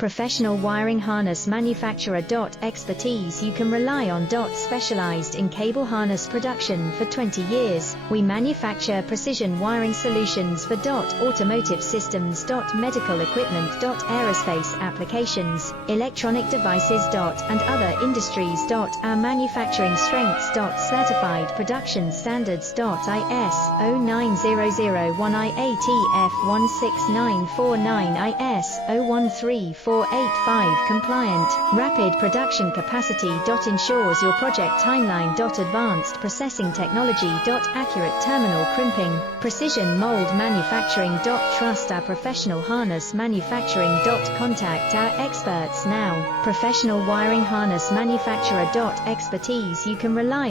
Professional wiring harness manufacturer. Expertise you can rely on. Specialized in cable harness production for 20 years. We manufacture precision wiring solutions for automotive systems. Medical equipment. Aerospace applications, electronic devices. And other industries. Our manufacturing strengths. Certified production standards. IS 09001 IATF 16949 IS 013485 compliant. Rapid production capacity. Ensures your project timeline. Advanced processing technology. Accurate terminal crimping. Precision mold manufacturing. Trust our professional harness manufacturing. Contact our experts now. Professional wiring harness manufacturer. Expertise you can rely